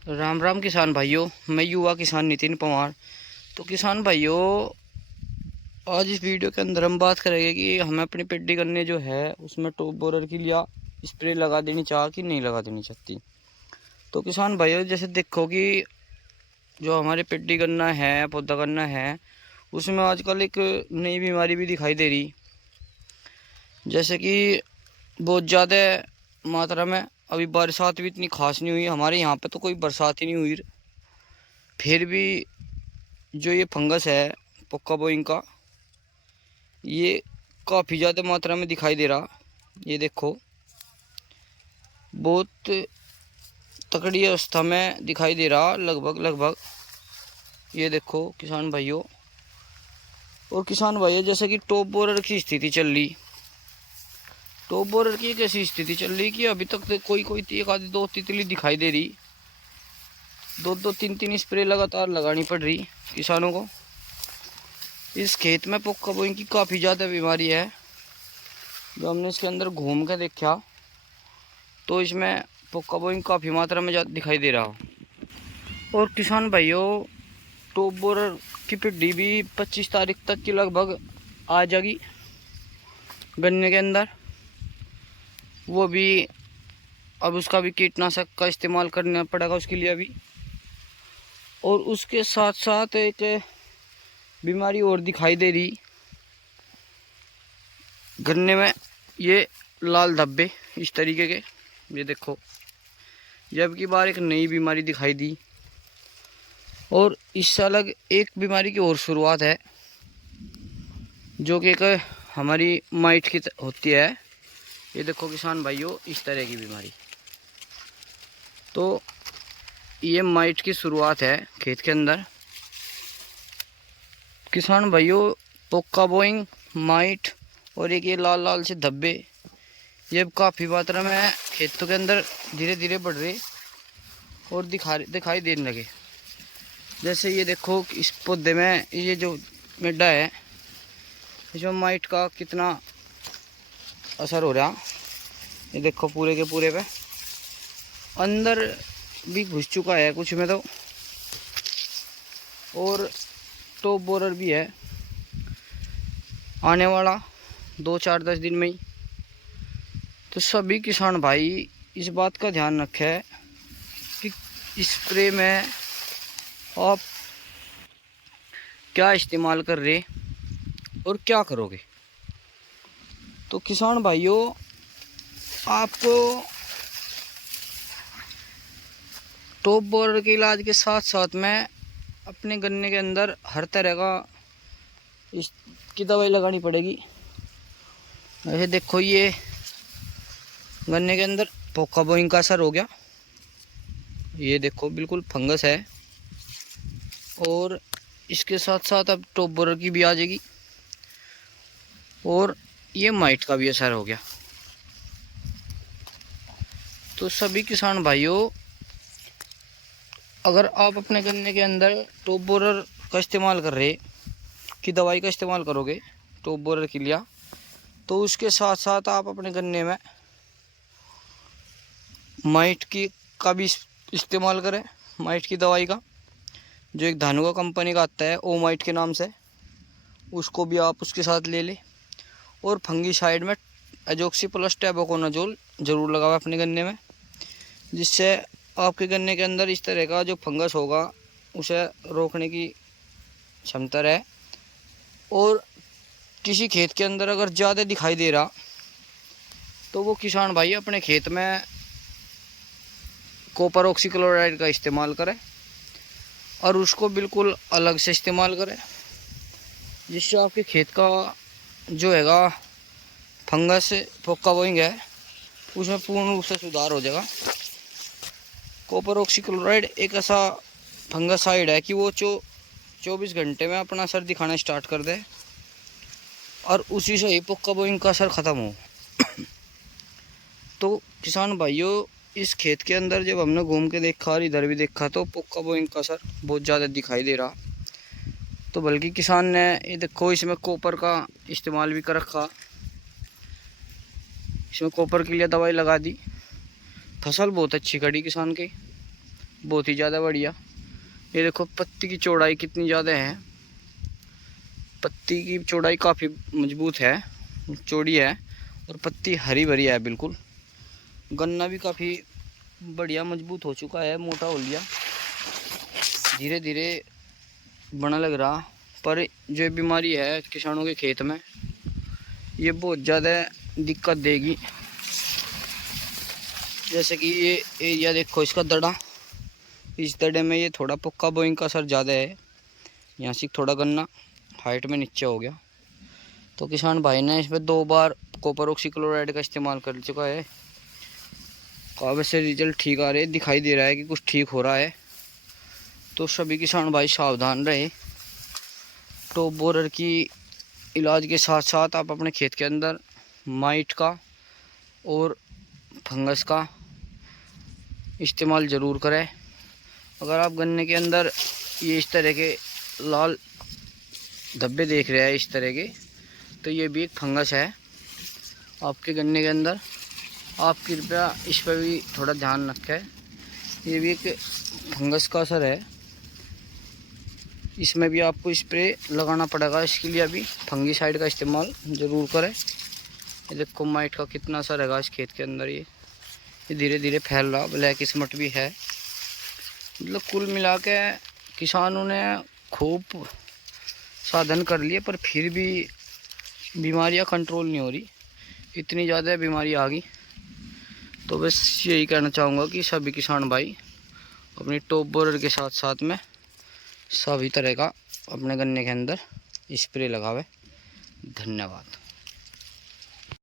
राम राम किसान भाइयों। मैं युवा किसान नितिन पवार। तो किसान भाइयों, आज इस वीडियो के अंदर हम बात करेंगे कि हमें अपनी पेडी करने जो है उसमें टॉप बोरर की लिया स्प्रे लगा देनी चाह कि नहीं लगा देनी चाहती। तो किसान भाइयों, जैसे देखो कि जो हमारे पेडी करना है, पौधा करना है, उसमें आजकल एक नई बीमारी भी दिखाई दे रही। जैसे कि बहुत ज़्यादा मात्रा में अभी बरसात भी इतनी खास नहीं हुई हमारे यहाँ पे, तो कोई बरसात ही नहीं हुई। फिर भी जो ये फंगस है पोका बोइंग का, ये काफ़ी ज़्यादा मात्रा में दिखाई दे रहा। ये देखो, बहुत तकड़ी अवस्था में दिखाई दे रहा, लगभग। ये देखो किसान भाइयों और किसान भाइयों, जैसे कि टॉप बोरर की स्थिति चल रही। टॉप बोरर की एक ऐसी स्थिति चल रही कि अभी तक तो कोई एक आधी दो तितली दिखाई दे रही। दो तीन स्प्रे लगातार लगानी पड़ रही किसानों को। इस खेत में पोका बोइंग की काफ़ी ज़्यादा बीमारी है। जो हमने इसके अंदर घूम के देखा तो इसमें पोका बोइंग काफ़ी मात्रा में दिखाई दे रहा। और किसान भाइयों, टॉप बोरर की पिड्डी भी 25 तारीख तक की लगभग आ जाएगी गन्ने के अंदर। वो भी अब उसका भी कीटनाशक का इस्तेमाल करना पड़ेगा उसके लिए अभी। और उसके साथ साथ एक बीमारी और दिखाई दे रही गन्ने में, ये लाल धब्बे इस तरीके के। ये देखो, जबकि बार एक नई बीमारी दिखाई दी। और इससे अलग एक बीमारी की और शुरुआत है, जो कि एक हमारी माइट की होती है। ये देखो किसान भाइयों, इस तरह की बीमारी। तो ये माइट की शुरुआत है खेत के अंदर। किसान भाइयों, पोका बोइंग, माइट और एक ये लाल लाल से धब्बे, ये काफ़ी मात्रा में खेतों के अंदर धीरे धीरे बढ़ रहे और दिखाई देने लगे। जैसे ये देखो, इस पौधे में ये जो मिड्डा है, इसमें माइट का कितना असर हो रहा। ये देखो पूरे के पूरे पे अंदर भी घुस चुका है कुछ में तो, और टॉप बोरर भी है आने वाला 2-4-10 दिन में ही। तो सभी किसान भाई इस बात का ध्यान रखें कि स्प्रे में आप क्या इस्तेमाल कर रहे और क्या करोगे। तो किसान भाइयों, आपको टॉप बोरर के इलाज के साथ साथ में अपने गन्ने के अंदर हर तरह का इसकी दवाई लगानी पड़ेगी। ऐसे देखो, ये गन्ने के अंदर पोका बोइंग का असर हो गया। ये देखो बिल्कुल फंगस है। और इसके साथ साथ अब टॉप बोरर की भी आ जाएगी, और ये माइट का भी असर हो गया। तो सभी किसान भाइयों, अगर आप अपने गन्ने के अंदर टॉप बोरर का इस्तेमाल कर रहे की दवाई का इस्तेमाल करोगे टॉप बोरर के लिए, तो उसके साथ साथ आप अपने गन्ने में माइट की का भी इस्तेमाल करें। माइट की दवाई का, जो एक धानुका कंपनी का आता है ओ माइट के नाम से, उसको भी आप उसके साथ ले लें। और फंगी साइड में एजोक्सी प्लस टैबोकोनाजोल ज़रूर लगाओ अपने गन्ने में, जिससे आपके गन्ने के अंदर इस तरह का जो फंगस होगा उसे रोकने की क्षमता रहे। और किसी खेत के अंदर अगर ज़्यादा दिखाई दे रहा, तो वो किसान भाई अपने खेत में कॉपर ऑक्सीक्लोराइड का इस्तेमाल करें, और उसको बिल्कुल अलग से इस्तेमाल करें, जिससे आपके खेत का जो हैगा फंगस पोका बोइंग है उसमें पूर्ण रूप से सुधार हो जाएगा। कॉपर ऑक्सीक्लोराइड एक ऐसा फंगसाइड है कि वो 24 घंटे में अपना असर दिखाना स्टार्ट कर दे, और उसी से ही पोका बोइंग का असर ख़त्म हो। तो किसान भाइयों, इस खेत के अंदर जब हमने घूम के देखा और इधर भी देखा, तो पोका बोइंग का असर बहुत ज़्यादा दिखाई दे रहा। तो बल्कि किसान ने ये देखो, इसमें कॉपर का इस्तेमाल भी कर रखा, इसमें कॉपर के लिए दवाई लगा दी। फसल बहुत अच्छी कड़ी किसान की। बहुत ही ज़्यादा बढ़िया। ये देखो पत्ती की चौड़ाई कितनी ज़्यादा है, पत्ती की चौड़ाई काफ़ी मजबूत है, चौड़ी है, और पत्ती हरी भरी है बिल्कुल। गन्ना भी काफ़ी बढ़िया मजबूत हो चुका है, मोटा हो लिया, धीरे धीरे बना लग रहा। पर जो बीमारी है किसानों के खेत में, ये बहुत ज़्यादा दिक्कत देगी। जैसे कि ये एरिया देखो इसका दड़ा, इस दड़े में ये थोड़ा पुक्का बोइंग का असर ज़्यादा है, यहाँ से थोड़ा गन्ना हाइट में नीचे हो गया। तो किसान भाई ने इसमें 2 बार कॉपर ऑक्सीक्लोराइड का इस्तेमाल कर चुका है, काफ़ी से रिजल्ट ठीक आ रहे, दिखाई दे रहा है कि कुछ ठीक हो रहा है। तो सभी किसान भाई सावधान रहे। टॉप बोरर की इलाज के साथ साथ आप अपने खेत के अंदर माइट का और फंगस का इस्तेमाल ज़रूर करें। अगर आप गन्ने के अंदर ये इस तरह के लाल धब्बे देख रहे हैं इस तरह के, तो ये भी एक फंगस है आपके गन्ने के अंदर। आप कृपया इस पर भी थोड़ा ध्यान रखें, ये भी एक फंगस का असर है। इसमें भी आपको स्प्रे लगाना पड़ेगा, इसके लिए अभी फंगीसाइड का इस्तेमाल ज़रूर करें। ये देखो माइट का कितना असर है इस खेत के अंदर, ये धीरे धीरे फैल रहा, ब्लैक स्मट भी है। मतलब कुल मिला के किसानों ने खूब साधन कर लिए, पर फिर भी बीमारियां कंट्रोल नहीं हो रही, इतनी ज़्यादा बीमारी आ गई। तो बस यही कहना चाहूँगा कि सभी किसान भाई अपनी टॉप बोरर के साथ साथ में सभी तरह का अपने गन्ने के अंदर स्प्रे लगावे। धन्यवाद।